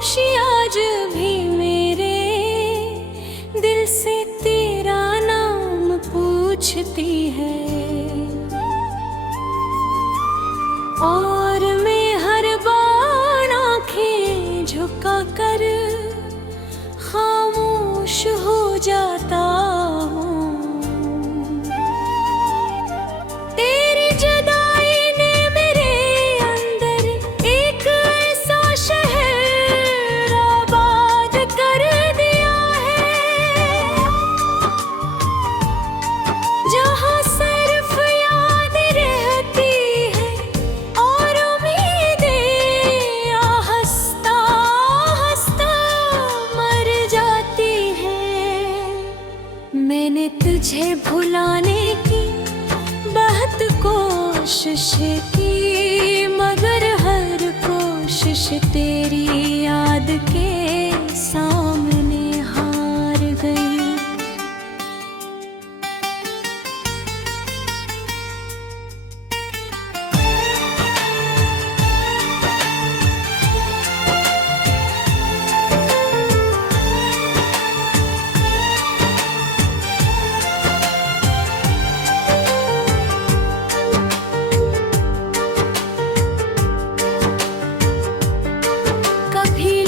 खामोशी आज भी मेरे दिल से तेरा नाम पूछती है। और मैं हर बार आंखें झुका कर खामोश हो जाता हूँ। तेरी जुदाई ने मेरे अंदर एक ऐसा शहर आबाद कर दिया है, जहाँ सिर्फ याद रहती है और उम्मीदें हंसता हंसता मर जाती है। मैंने तुझे भुलाने की बहुत कोशिश की, मगर हर कोशिश तेरी याद के सामने हार गई।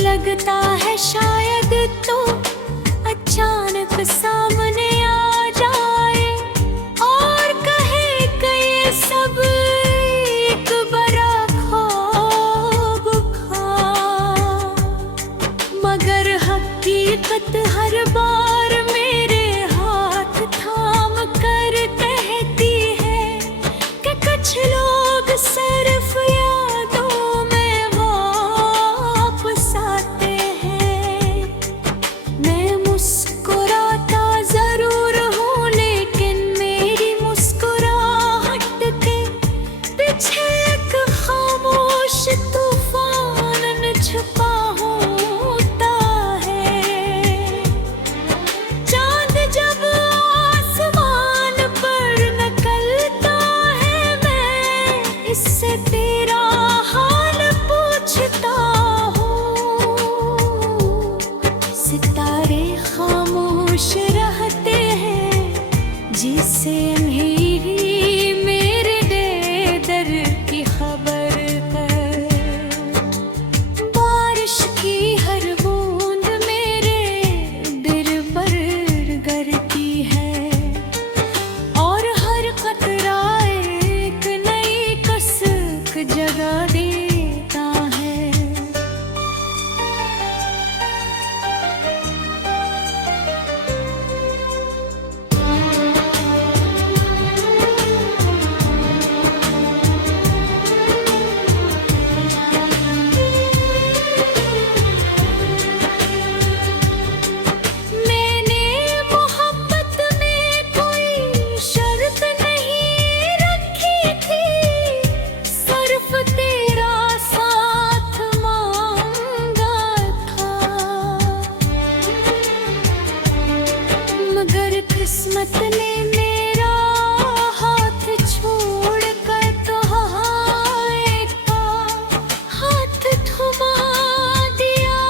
लगता है शायद तो अचानक सामने आ जाए और कहे कि ये सब एक बड़ा ख्वाब था, मगर हकीकत हर बार मेरे हाथ थाम कर कहती है कि कुछ लोग सिर्फ यादों में वापस आते हैं। मैं मुस्कुराता जरूर हूँ, लेकिन मेरी मुस्कुराहट के पीछे एक खामोश तूफान छुपा होता है। चांद जब आसमान पर निकलता है, मैं इससे तेरा हाल पूछता हूँ। सितारे खामोश रहते हैं, जिसे मेरी मेरे दर की खबर कर। बारिश की हर बूंद मेरे दिल पर गिरती है, और हर कतरा एक नई कसक जगा देता है। मैंने मोहब्बत में कोई शर्त नहीं रखी थी, सिर्फ तेरा साथ मांगा था, मगर किस्मत ने मेरा हाथ छोड़ कर तुम्हारे का हाथ थमा दिया।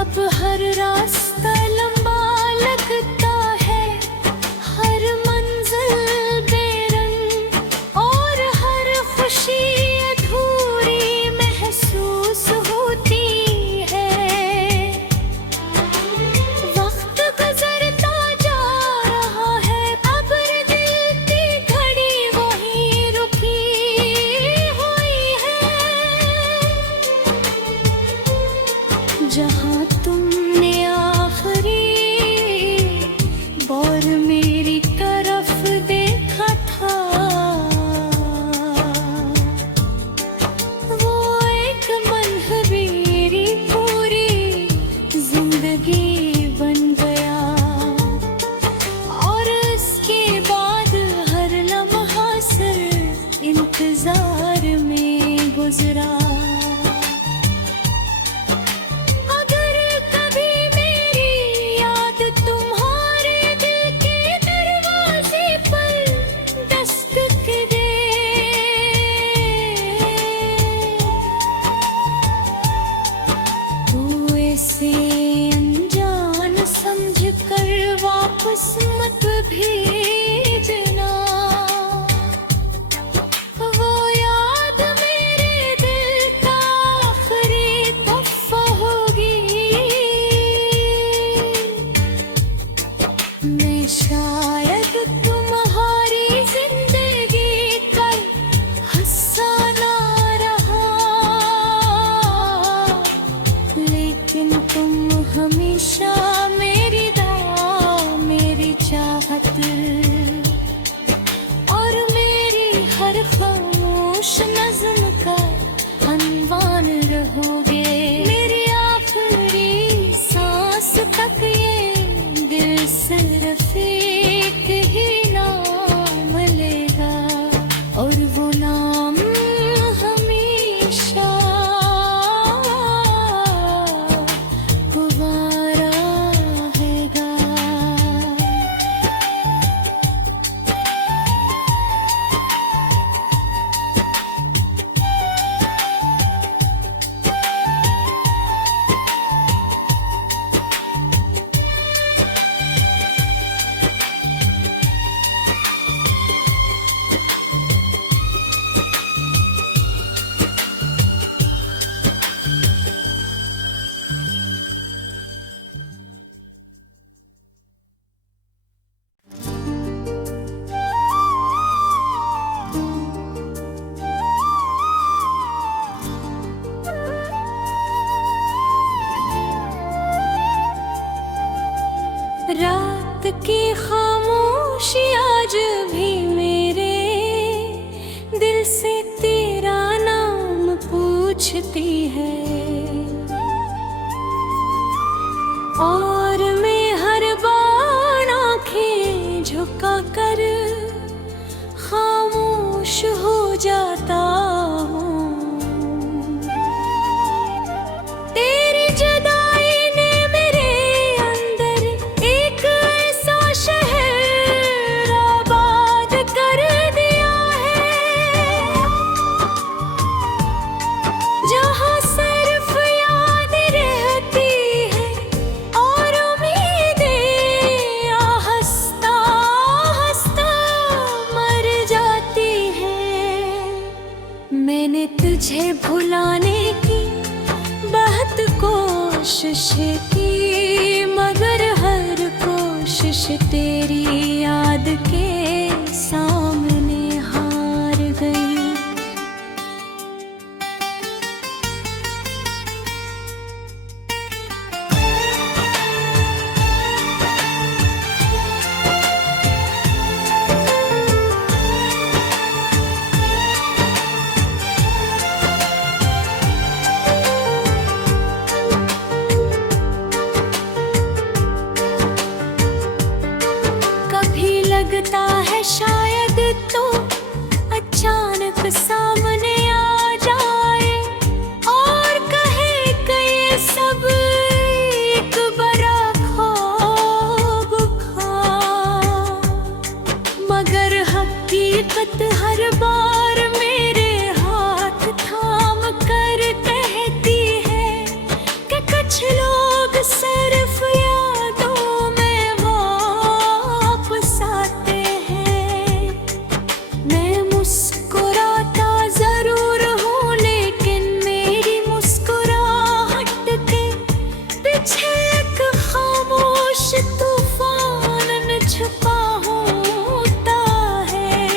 अब हर रास्ता लंबा लगता है, हर मंजिल बेरंग, और हर खुशी अधूरी महसूस होती है। वक्त गुजरता जा रहा है, अब दिल की घड़ी वहीं रुकी हुई है, जहाँ तुमने आखिरी बार मेरी तरफ देखा था। वो एक मनहबीरी पूरी जिंदगी बन गया, और इसके बाद हर लम्हा सिर्फ इंतजार में गुजरा। अगर कभी मेरी याद तुम्हारे दिल के दरवाजे पर दस्तक दे खामोश नज़्म का अनवान रहोगे। मेरी आखिरी सांस तक ये दिल सिर्फ एक ही नाम लेगा, और वो नाम हमेशा तुम्हारा रहेगा। रात की खामोशी आज भी मेरे दिल से तेरा नाम पूछती है, और मैं हर बार आंखें झुका कर खामोश हो जाता हूँ। तेरी जुदाई ने मेरे अंदर एक ऐसा शहर आबाद कर दिया है, जहाँ सिर्फ याद रहती है और उम्मीदें आहिस्ता आहिस्ता मर जाती हैं। मैंने तुझे भुलाने की बहुत कोशिश की, मगर हर कोशिश तेरी याद के सामने हार गई। कभी लगता है शायद तो अचानक सामने आ जाए और कहे कि ये सब एक बड़ा ख्वाब था, मगर हकीकत हर बार मेरे हाथ थाम कर कहती है कि कुछ लोग सिर्फ यादों में वापस आते हैं। मैं मुस्कुराता जरूर हूँ, लेकिन मेरी मुस्कुराहट के पीछे एक खामोश तूफान छुपा होता है।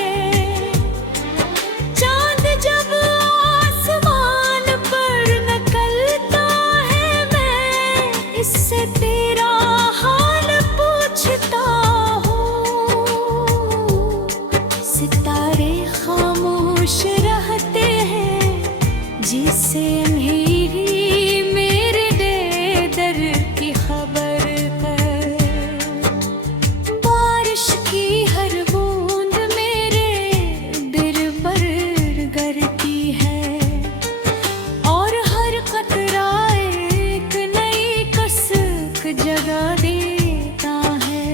चांद जब आसमान पर निकलता है, मैं इससे तेरा हाल पूछता हूँ। सितारे खामोश रहते हैं, जिसे मेरी मेरे दर्द की खबर है। बारिश की हर बूंद मेरे दिल पर गिरती है, और हर कतरा एक नई कसक जगा देता है।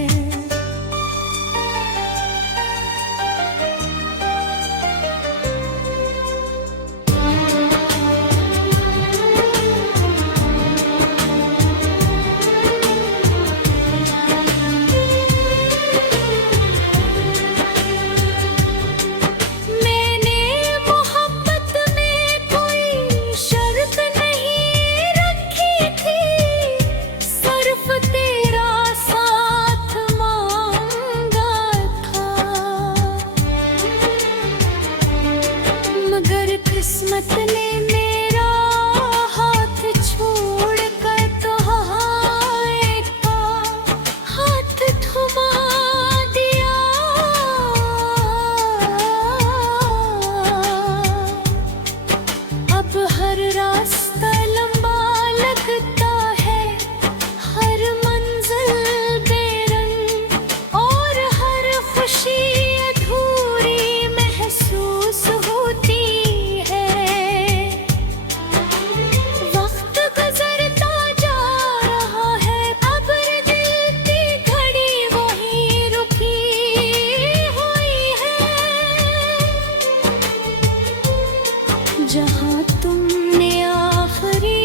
जहाँ तुमने आखिरी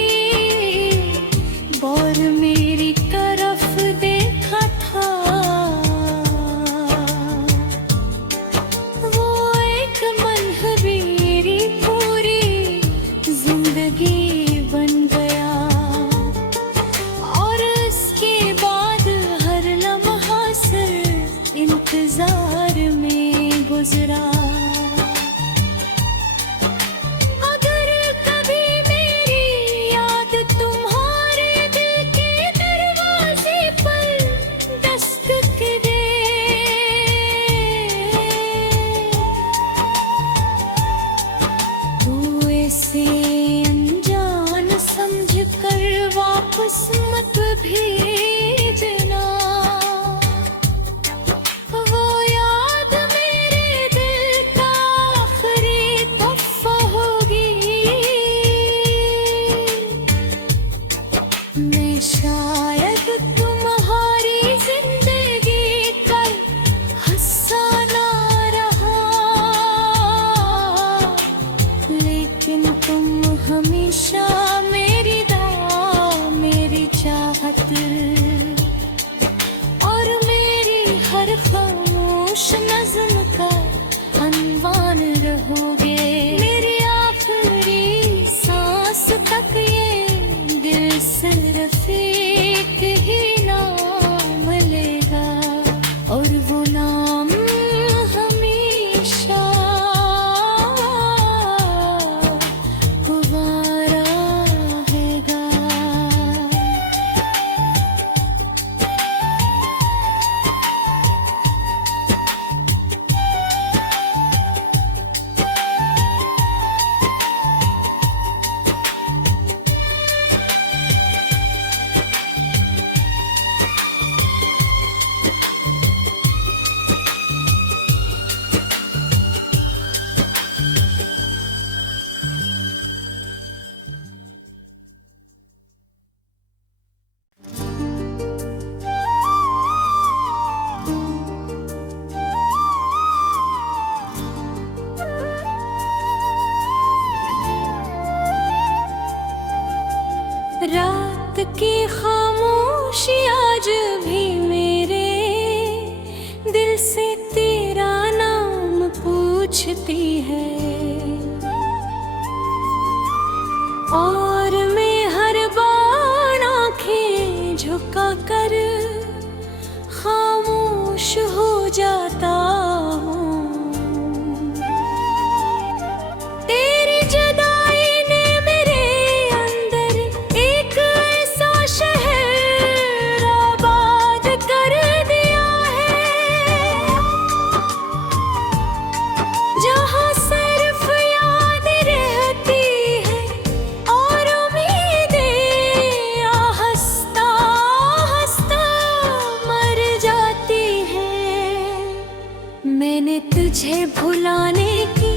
और मेरी तरफ देखा था, वो एक मनहबीरी पूरी जिंदगी बन गया। और इसके बाद हर लम्हा सिर्फ इंतजार में गुजरा। वापस मत भेजना, वो याद मेरे दिल का आखिरी तोहफा होगी। मैं शायद तुम्हारी जिंदगी का हिस्सा ना रहा, लेकिन तुम हमेशा मेरी चाहत और मेरी हर खामोश नज़्म का अनवान रहोगे। मेरी आखिरी सांस तक ये दिल सिर्फ एक ही नाम लेगा, और वो नाम हमेशा तुम्हारा रहेगा। रात की खामोशी आज भी मेरे दिल से तेरा नाम पूछती है, और मैं हर बार आंखें झुका कर खामोश हो जाता हूँ। मैंने तुझे भुलाने की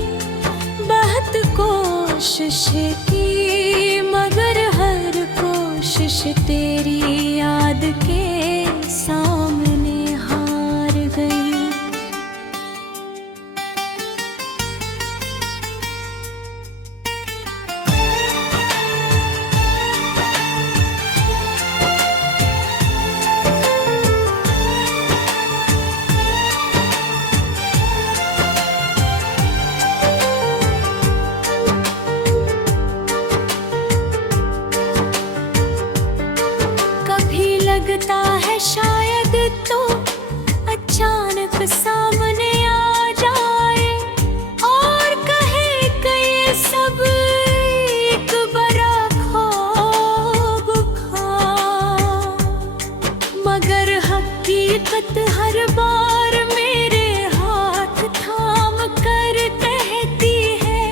बहुत कोशिश की, मगर हर कोशिश तेरी याद के सामने हार गई। लगता है शायद तो अचानक सामने आ जाए और कहे कि ये सब एक बड़ा ख्वाब था, मगर हकीकत हर बार मेरे हाथ थाम कर कहती है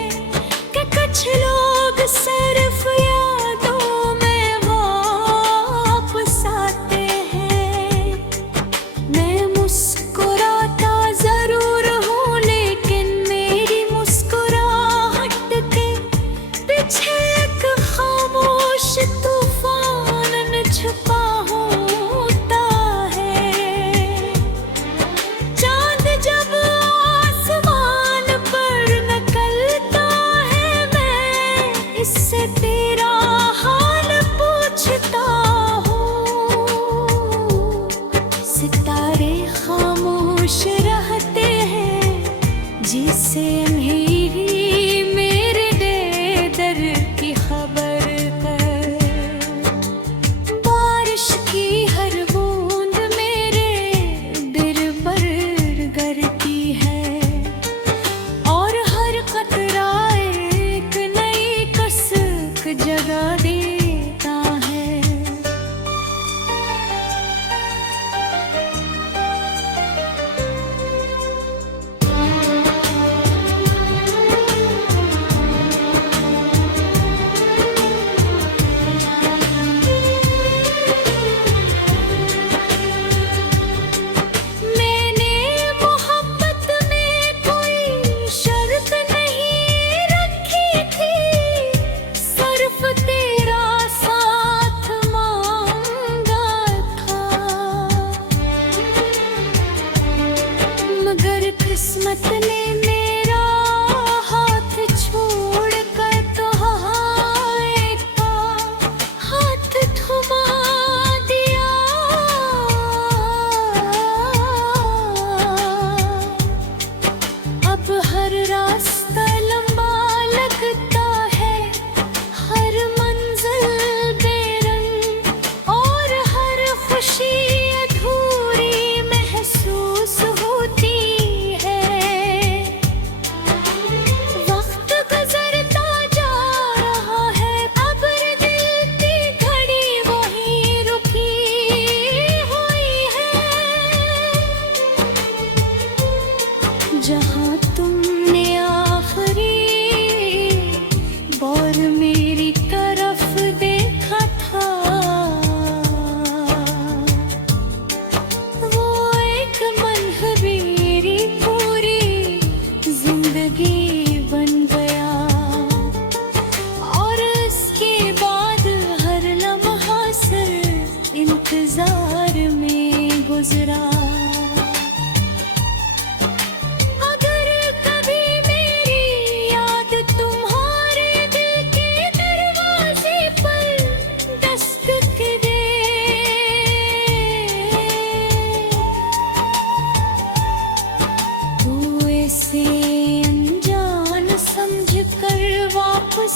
कि कुछ लोग सिर्फ यादों में वापस आते हैं।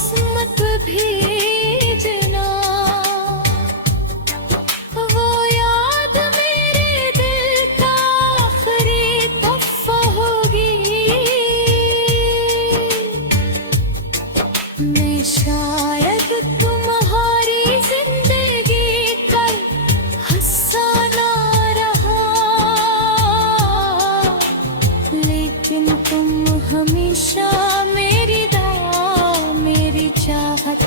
किस्मत भेजना, वो याद मेरे दिल का आखिरी तोहफा होगी। मैं शायद तुम्हारी जिंदगी का हिस्सा ना रहा, लेकिन तुम हमेशा मेरी दुआ, मेरी चाहत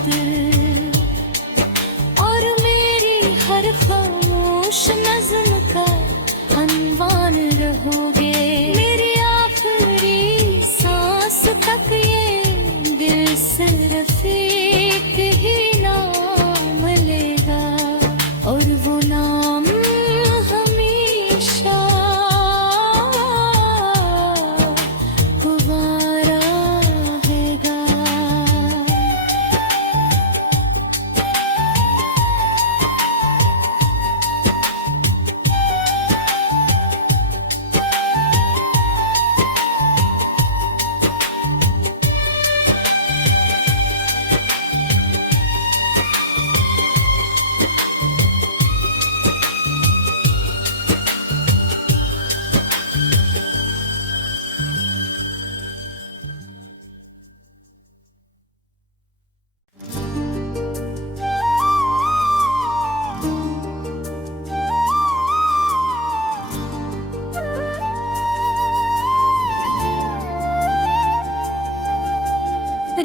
और मेरी हर खामोश नज़्म का अनवान रहोगे। मेरी आखिरी सांस तक ये दिल सिर्फ एक ही नाम लेगा, और वो नाम हमेशा तुम्हारा रहेगा।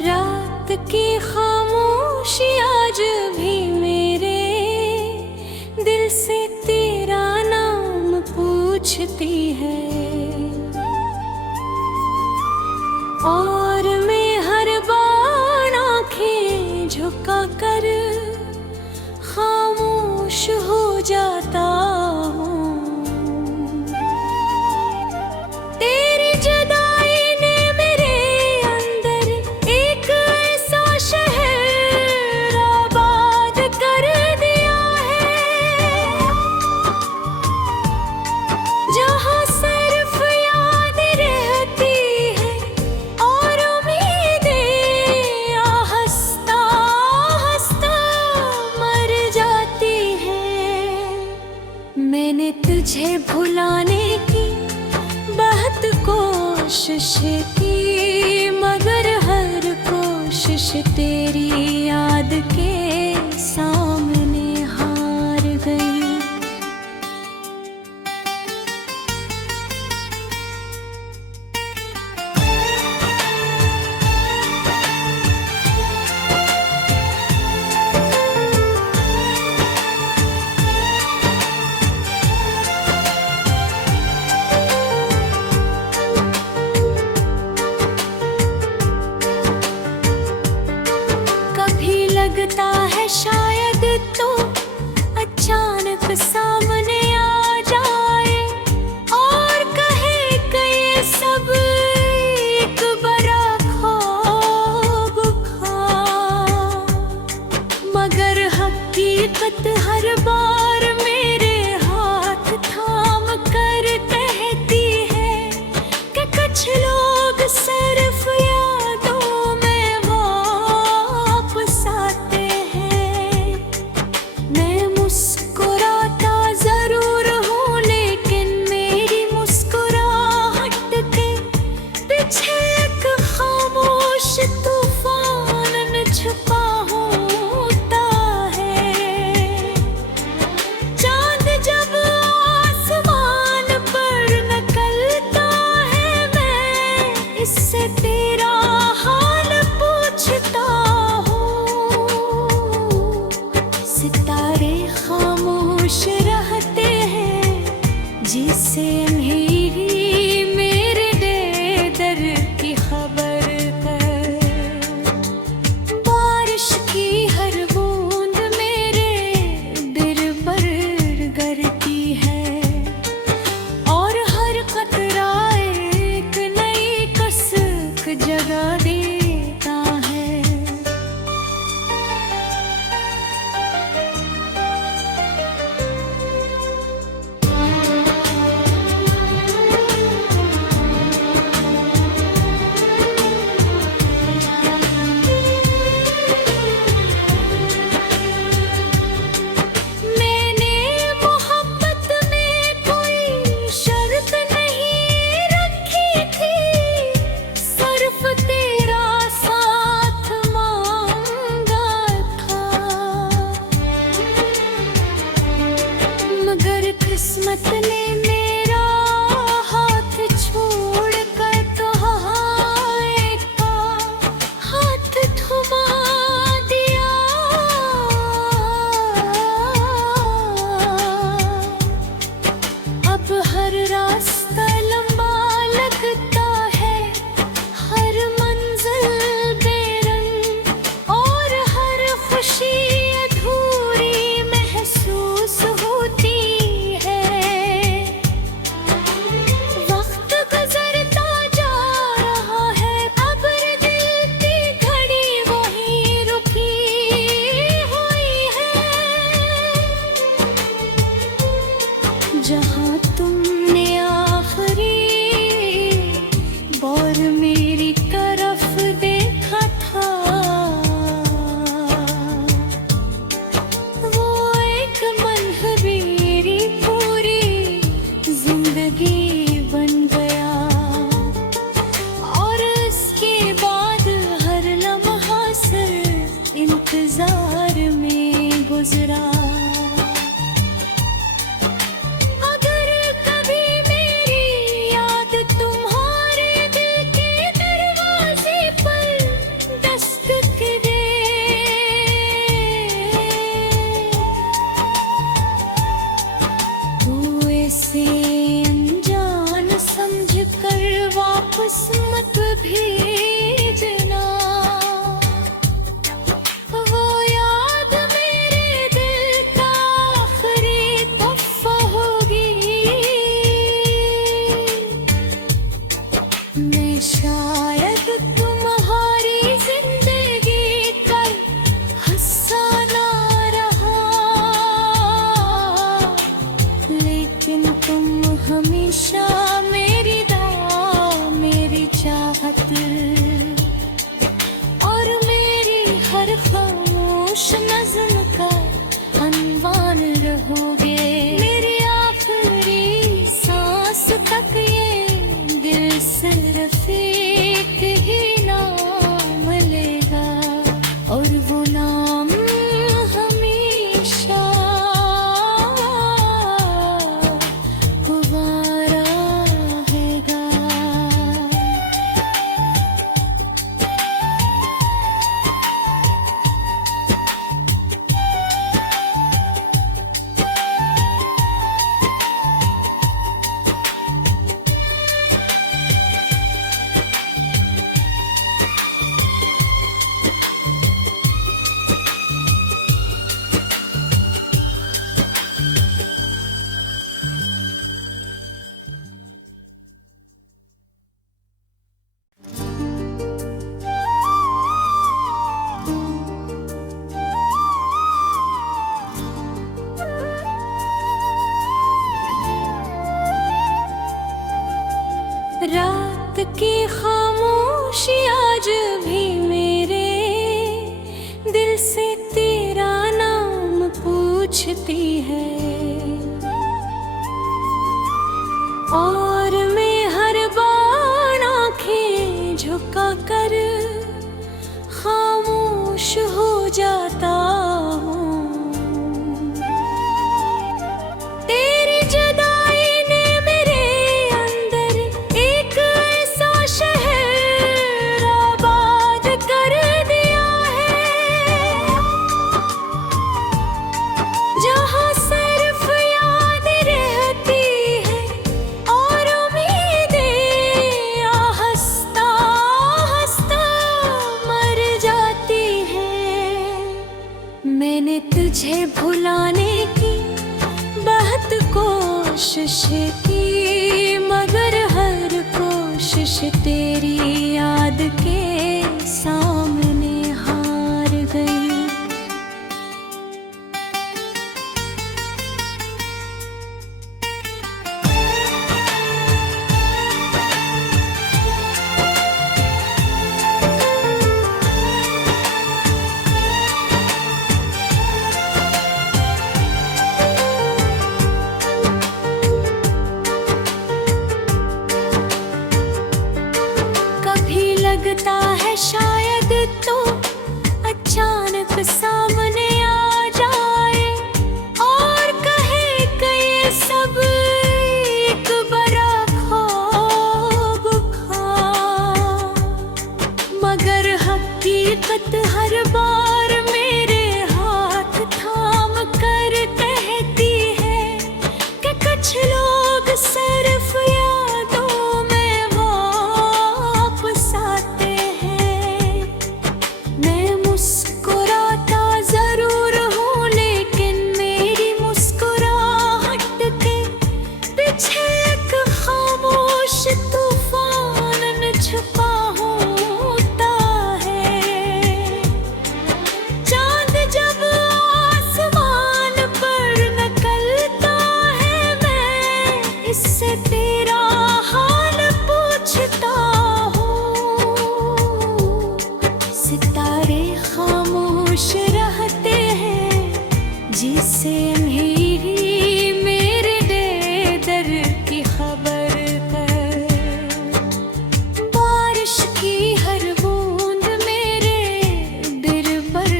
रात की खामोशी आज भी मेरे दिल से तेरा नाम पूछती है, और मैं हर बार आंखें झुका कर खामोश हो जाता हूँ। तेरी जुदाई ने मेरे अंदर एक ऐसा शहर आबाद कर दिया है, जहाँ सिर्फ याद रहती है और उम्मीदें हंसता हंसता मर जाती है। मैंने तुझे भुलाने की बहुत कोशिश की, मगर हर कोशिश तेरी याद के सामने हार गई। कभी लगता है शायद तो अचानक सामने आ जाए और कहे कि ये सब एक बड़ा ख्वाब था, मगर हकीकत हर बार मेरे हाथ थाम कर कहती है कि कुछ लोग सिर्फ यादों में वापस आते हैं। मैं मुस्कुराता सोचती है, और मैं हर बार आंखें झुका कर खामोश हो जाता हूँ। तेरी जुदाई ने मेरे अंदर एक ऐसा शहर आबाद कर दिया है, जहाँ सिर्फ याद रहती है और उम्मीदें हंसता हंसता मर जाती है। मैंने तुझे भुलाने की बहुत कोशिश की, मगर हर कोशिश तेरी याद के सामने हार गई। लगता है शायद तो अचानक सामने आ जाए और कहे कि ये सब एक बड़ा ख्वाब था, मगर हकीकत हर बार मेरे हाथ थाम कर कहती है कि कुछ लोग सिर्फ यादों में वापस आते हैं। मैं मुस्कुराता जरूर हूँ, लेकिन मेरी मुस्कुराहट के पीछे एक खामोश तूफान छुपा होता है। चांद जब आसमान पर निकलता है, मैं इससे तेरा हाल पूछता हूँ। सितारे खामोश रहते हैं, जिसे मेरी मेरे दर्द की खबर है। बारिश की हर बूंद मेरे दिल पर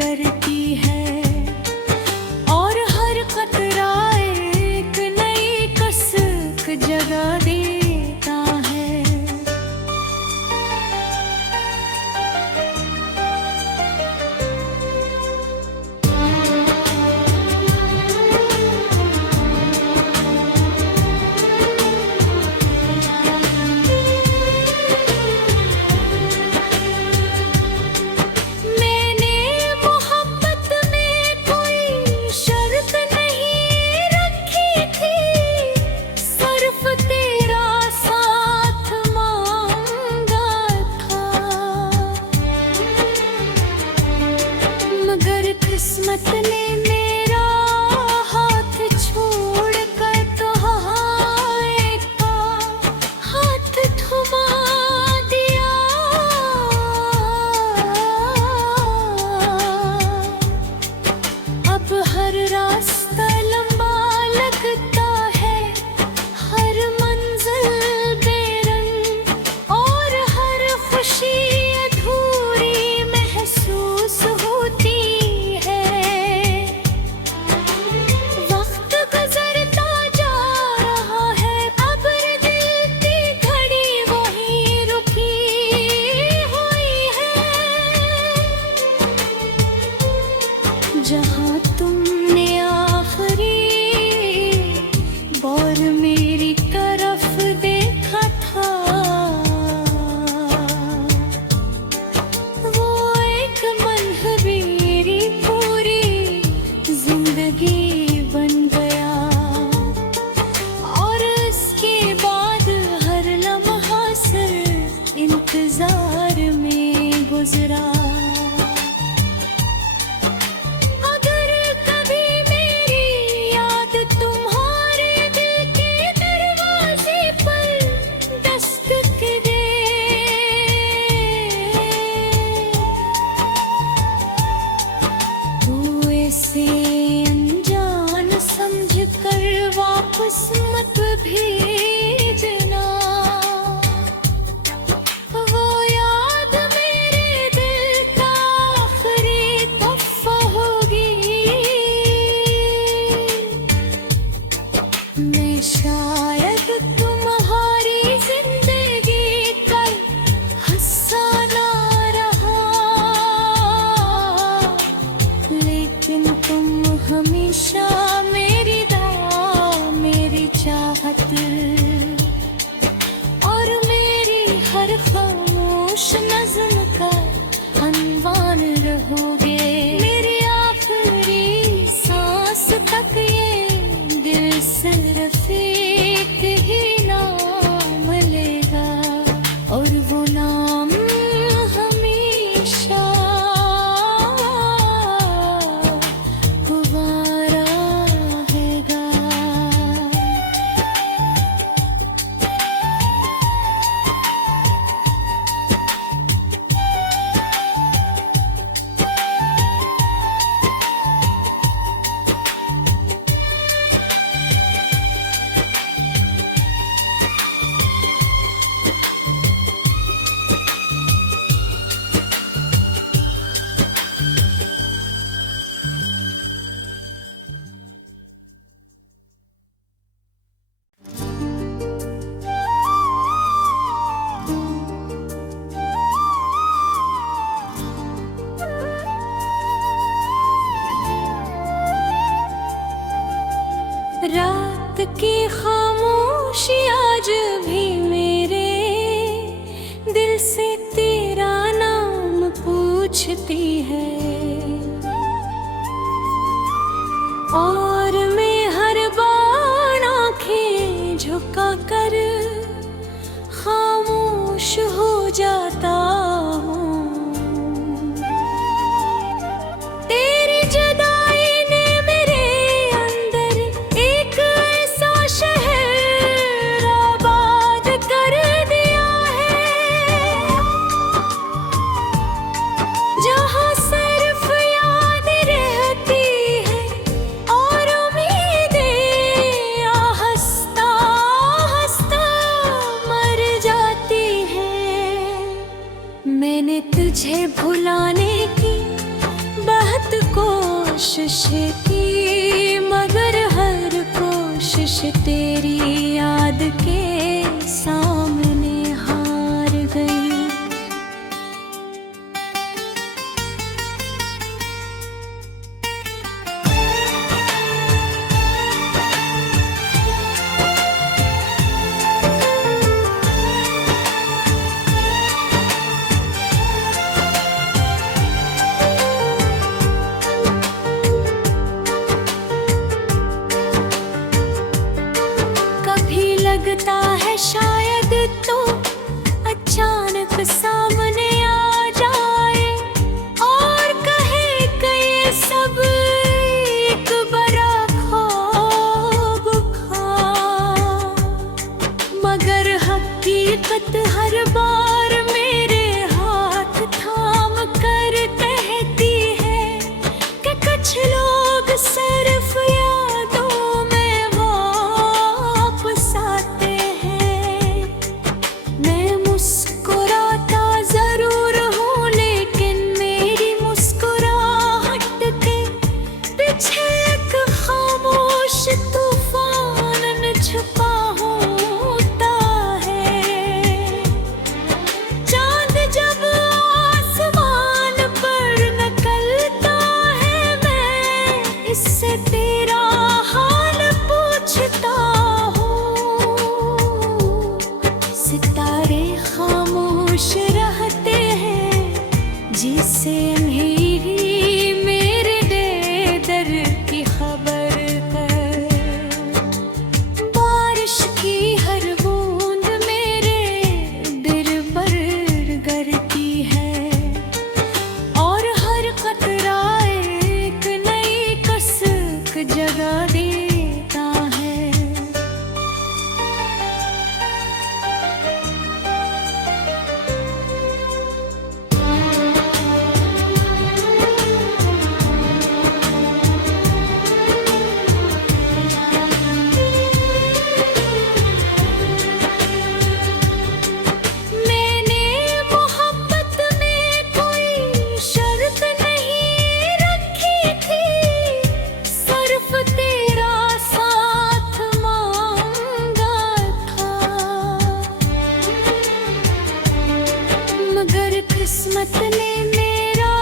गिरती है, और हर कतरा एक नई कसक जगा देता है। मैंने मोहब्बत में कोई शर्त नहीं रखी थी, सिर्फ तेरा साथ मांगा था, मगर किस्मत ने मेरा हाथ छोड़ कर तुम्हारे का हाथ थमा दिया। अब हर रास्ता लंबा लगता है, हर मंजिल बेरंग, और हर खुशी अधूरी महसूस होती है। वक्त गुजरता जा रहा है, अब दिल की घड़ी वहीं रुकी हुई है, जहाँ तुमने आखिरी बार मेरी तरफ देखा था। वो एक मनहबीरी पूरी जिंदगी बन गया, और इसके बाद हर लम्हा सिर्फ इंतजार में गुजरा। अगर कभी मेरी याद तुम्हारे दिल के दरवाजे पर दस्तक दे, तो ऐसे अनजान की खामोशी आज भी मेरे दिल से तेरा नाम पूछती है। और मैं हर बार आंखें झुका कर खामोश हो जाता हूँ। तेरी जुदाई ने मेरे अंदर एक ऐसा शहर आबाद कर दिया है, जहाँ सिर्फ याद रहती है और उम्मीदें हंसता हंसता मर जाती है। मैंने तुझे भुलाने की बहुत कोशिश की, मगर हर कोशिश तेरी याद के सामने हार गई। लगता है शायद तो अचानक सामने आ जाए और कहे कि ये सब एक बड़ा ख्वाब था, मगर हकीकत हर बार मेरे हाथ थाम कर कहती है कि कुछ लोग सिर्फ यादों में वापस आते हैं। मैं मुस्कुराता जरूर हूँ, लेकिन मेरी मुस्कुराहट के पीछे एक खामोश तूफान छुपा होता है। चांद जब आसमान पर निकलता है, मैं इससे तेरा हाल पूछता हूँ। सितारे खामोश रहते हैं, जिसे मेरी मेरे दर्द की खबर कर। बारिश की हर बूंद मेरे दिल पर गिरती है, और हर कतरा एक नई कसक जगा देता है। मैंने मोहब्बत में कोई शर्त नहीं रखी थी, सिर्फ तेरा साथ मांगा था, मगर किस्मत ने मेरा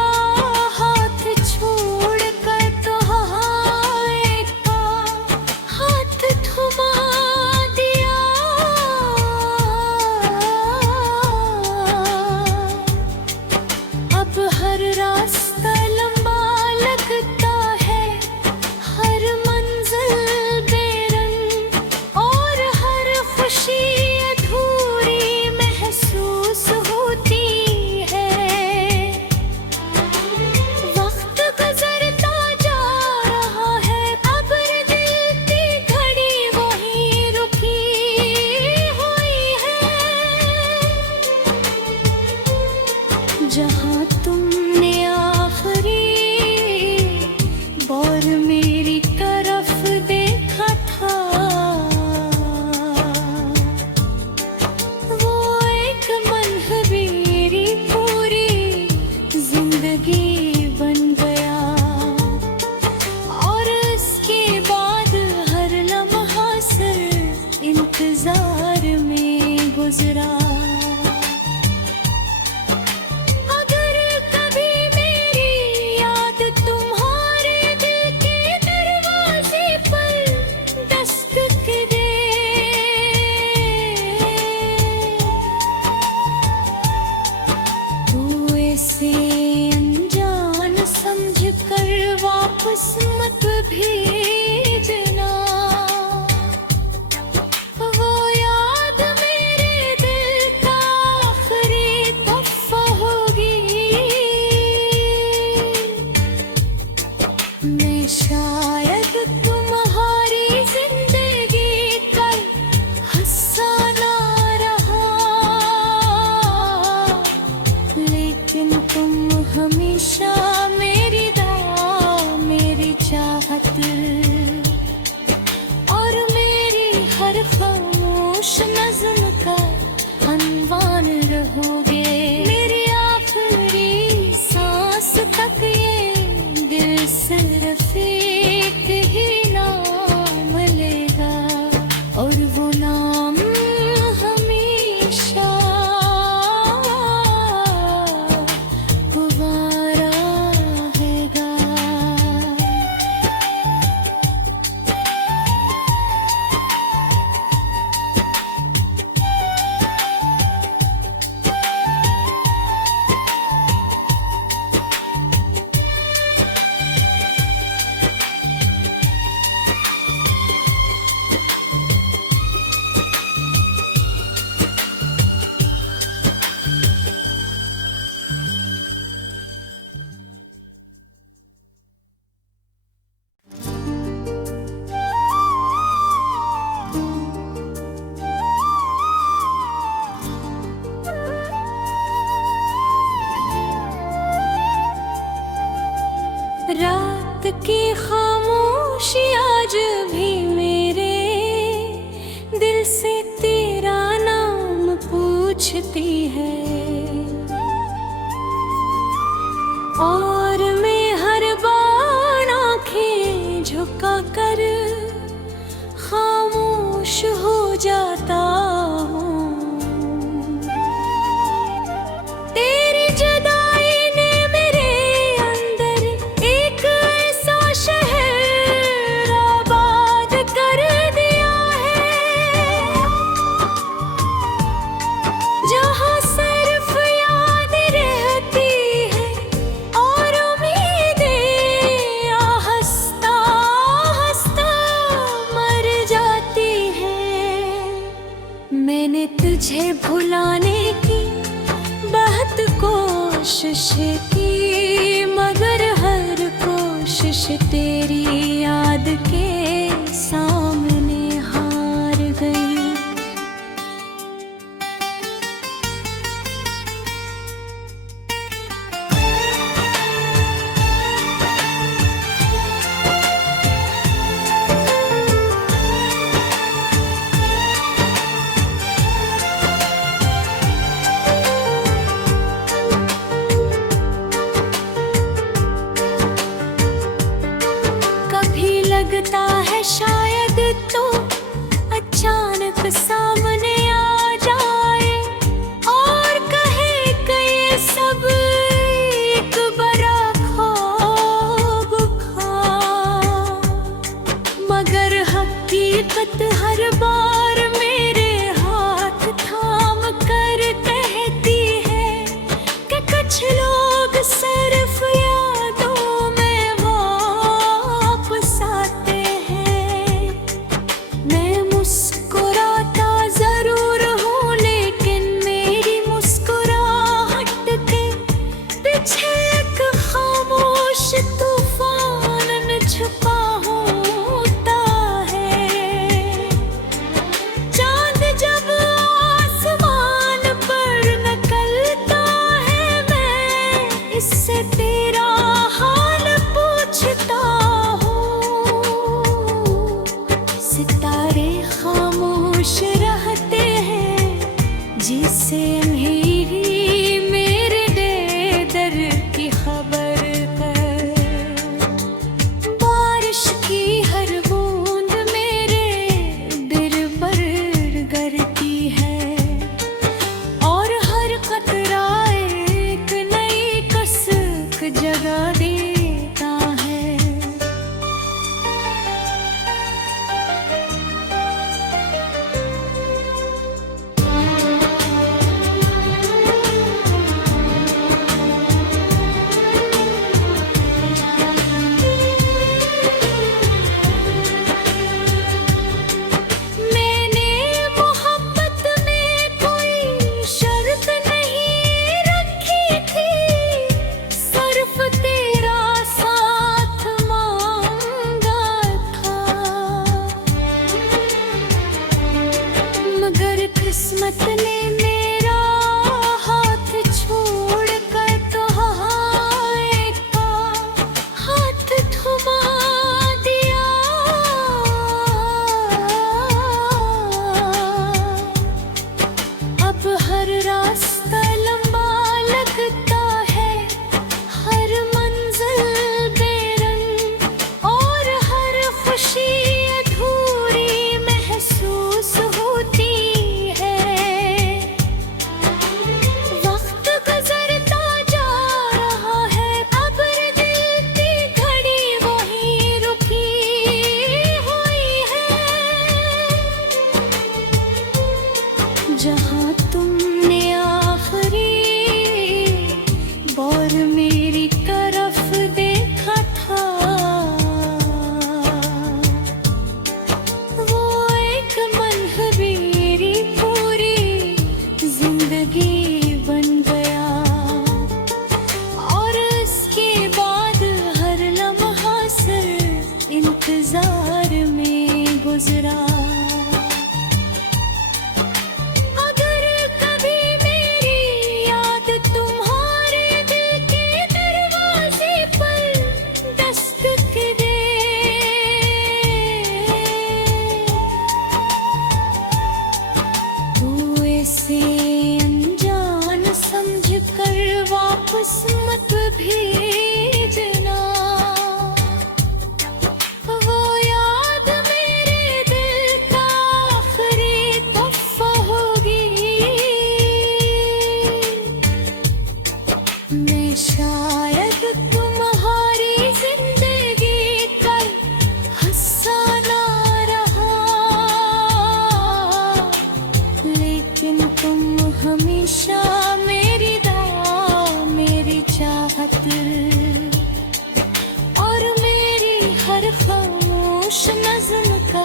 हाथ छोड़ कर तुम्हारे का हाथ थमा दिया। अब हर रास्ता लंबा लगता है, हर मंजिल बेरंग, और हर खुशी अधूरी महसूस होती है। वक्त गुजरता जा रहा है, अब दिल की घड़ी वहीं रुकी हुई है, जहाँ तुमने आखिरी बार मेरी तरफ देखा था। वो एक मनहबीरी पूरी जिंदगी बन गया, और इसके बाद हर लम्हा सिर्फ इंतजार में गुजरा। अगर किस्मत भेजना, वो याद मेरे दिल का आखिरी तोहफा होगी। मैं शायद तुम्हारी जिंदगी का हिस्सा ना रहा, लेकिन तुम हमेशा मेरी दुआ, मेरी चाहत और मेरी हर खामोश नज़्म का अनवान रहोगे। मेरी आखिरी सांस तक ये दिल सिर्फ एक ही नाम लेगा, और वो नाम हमेशा तुम्हारा रहेगा। रात की खामोशी आज भी मेरे दिल से तेरा नाम पूछती है, और मैं हर बार आंखें झुका कर खामोश हो जाता हूँ। तेरी जुदाई ने मेरे अंदर एक ऐसा शहर आबाद कर दिया है, जहाँ सिर्फ याद रहती है और उम्मीदें आहिस्ता आहिस्ता मर जाती हैं। मैंने तुझे भुलाने की बहुत कोशिश की, मगर हर कोशिश तेरी याद के सामने हार गई। कभी लगता है शायद तो अचानक सामने आ जाए और कहे कि ये सब एक बड़ा ख्वाब था, मगर हकीकत हर बार मेरे हाथ थाम कर कहती है कि कुछ लोग सिर्फ यादों में वापस आते हैं। भीजना, वो याद मेरे दिल का आखिरी तोहफा होगी। मैं शायद तुम्हारी जिंदगी कल हंसा ना रहा, लेकिन तुम हमेशा मेरी दुआ, मेरी चाहत और मेरी हर खामोश नज़्म का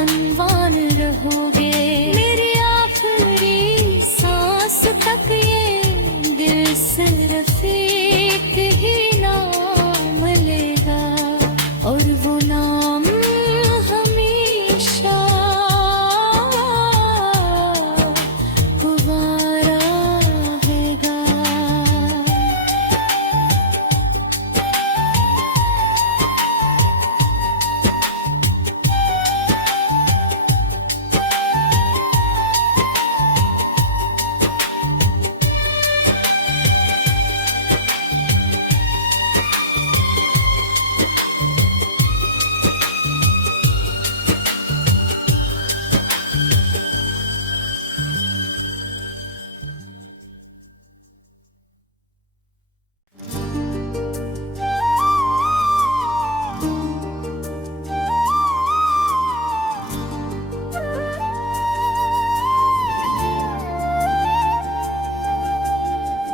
अनवान रहोगे। मेरी आखिरी सांस तक ये दिल सिर्फ एक ही नाम लेगा, और वो नाम हमेशा तुम्हारा रहेगा।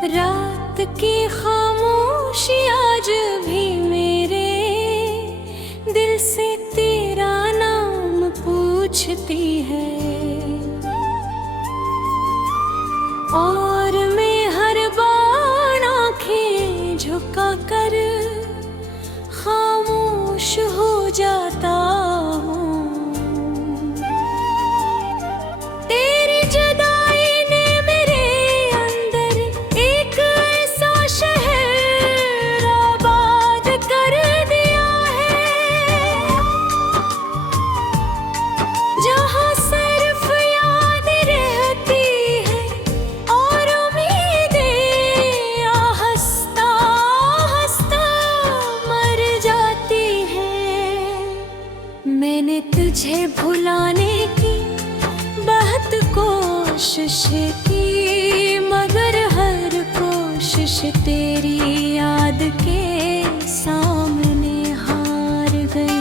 रात की खामोशी आज भी मेरे दिल से तेरा नाम पूछती है, और मैं हर बार आंखें झुका कर खामोश हो जाता हूँ। तेरी जुदाई ने मेरे अंदर एक ऐसा शहर आबाद कर दिया है, जहाँ सिर्फ याद रहती है और उम्मीदें हंसता हंसता मर जाती हैं। मैंने तुझे भुलाने की बहुत कोशिश की, मगर हर कोशिश तेरी याद के सामने हार गई।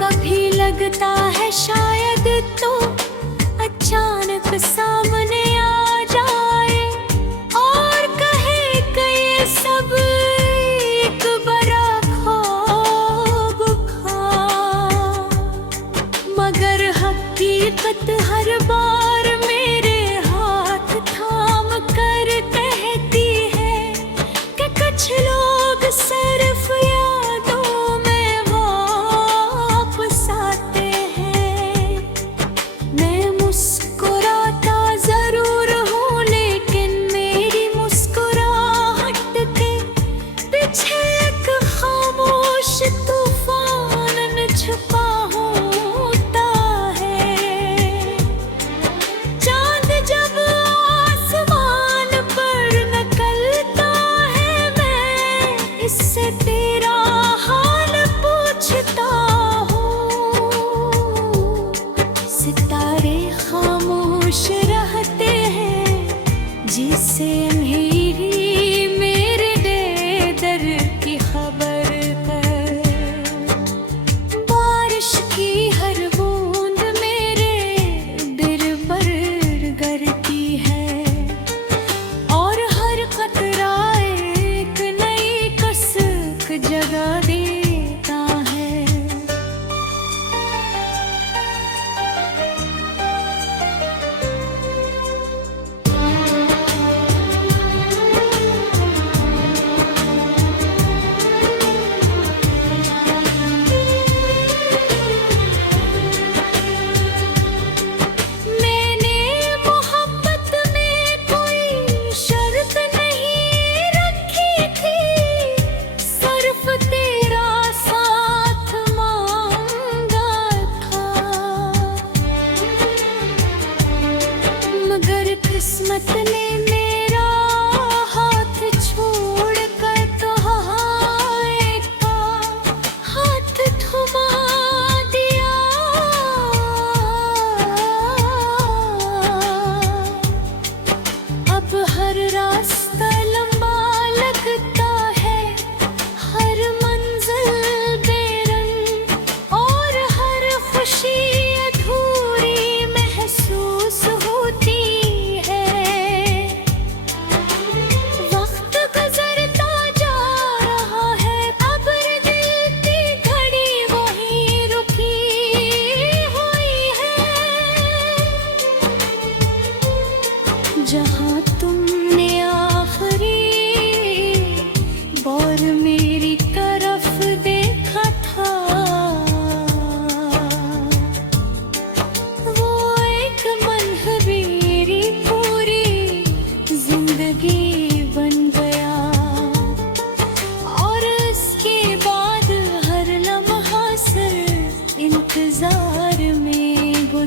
कभी लगता है शायद तो अचानक सामने आ जाए और कहे कि ये सब एक बड़ा ख्वाब था, मगर हकीकत हर बार मेरे हाथ थाम कर कहती है कि कुछ लोग सिर्फ यादों में वापस आते हैं। मैं मुस्कुराता जरूर हूँ, लेकिन मेरी मुस्कुराहट के पीछे एक खामोश तूफान छुपा होता है।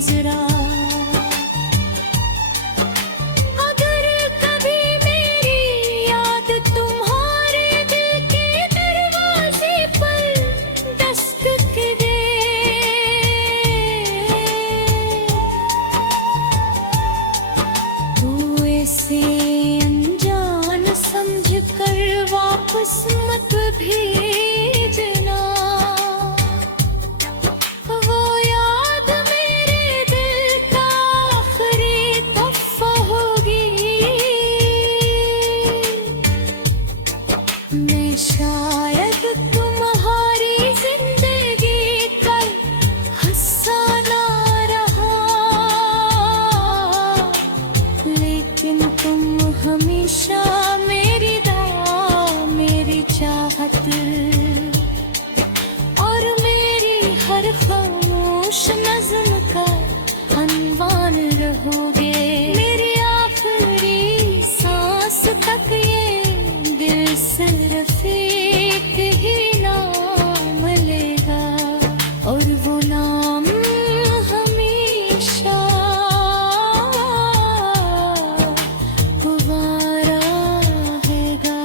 गुजरा। अगर कभी मेरी याद तुम्हारे दिल के दरवाजे पर दस्तक दे, तू ऐसे अनजान समझ कर वापस मत भेजना। वो याद मेरे दिल का आखिरी तोहफा होगी। मैं शायद तुम्हारी जिंदगी का हिस्सा ना रहा, लेकिन तुम हमेशा मेरी दुआ, मेरी चाहत और मेरी हर खामोश नज़्म का अनवान रहोगे। मेरी आखिरी सांस तक ये दिल सिर्फ एक ही नाम लेगा, और वो नाम हमेशा तुम्हारा रहेगा।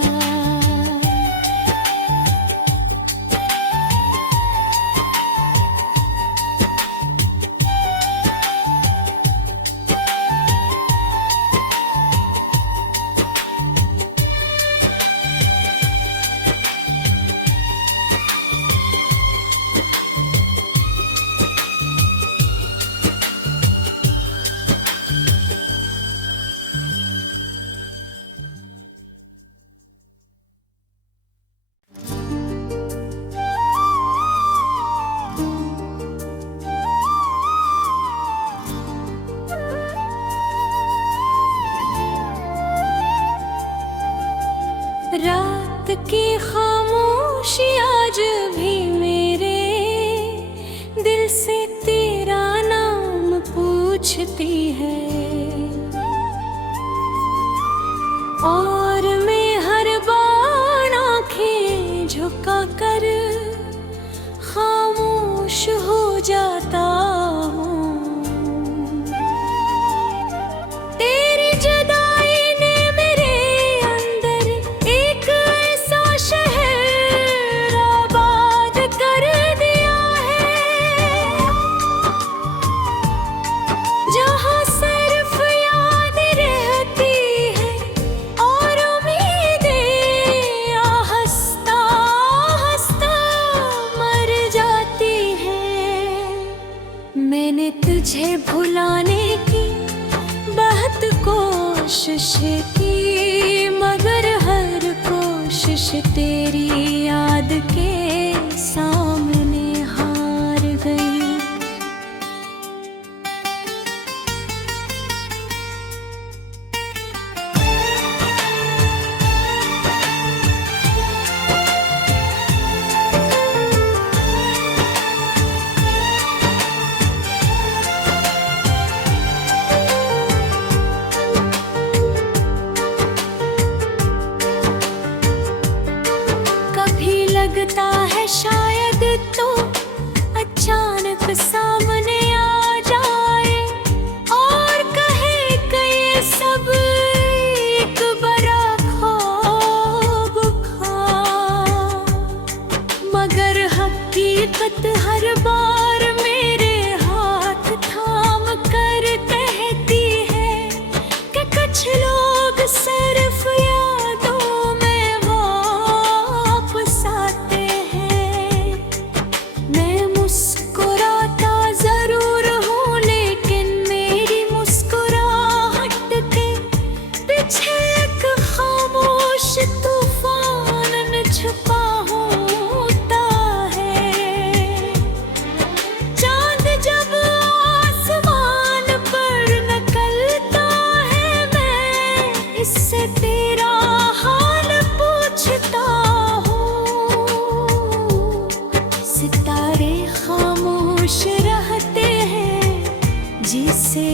रात की खामोशी आज भी मेरे दिल से तेरा नाम पूछती है, और मैं हर बार आंखें झुका कर खामोश हो जाता हूँ। तेरी जुदाई ने मेरे अंदर एक ऐसा शहर आबाद कर दिया है, जहाँ सिर्फ याद रहती है और उम्मीदें हंसता हंसता मर जाती है। मैंने तुझे भुलाने की बहुत कोशिश की, मगर हर कोशिश तेरी याद के सामने हार गई। लगता है शायद तो अचानक सामने आ जाए और कहे कि ये सब एक बड़ा ख्वाब था, मगर हकीकत हर बार मेरे हाथ थाम कर कहती है कि कुछ लोग सिर्फ यादों में वापस आते हैं। मैं मुस्कुराता जरूर हूँ, लेकिन मेरी मुस्कुराहट के पीछे एक खामोश तूफान छुपा होता है। चांद जब आसमान पर निकलता है, मैं इससे तेरा हाल पूछता हूँ। सितारे खामोश रहते हैं जिसे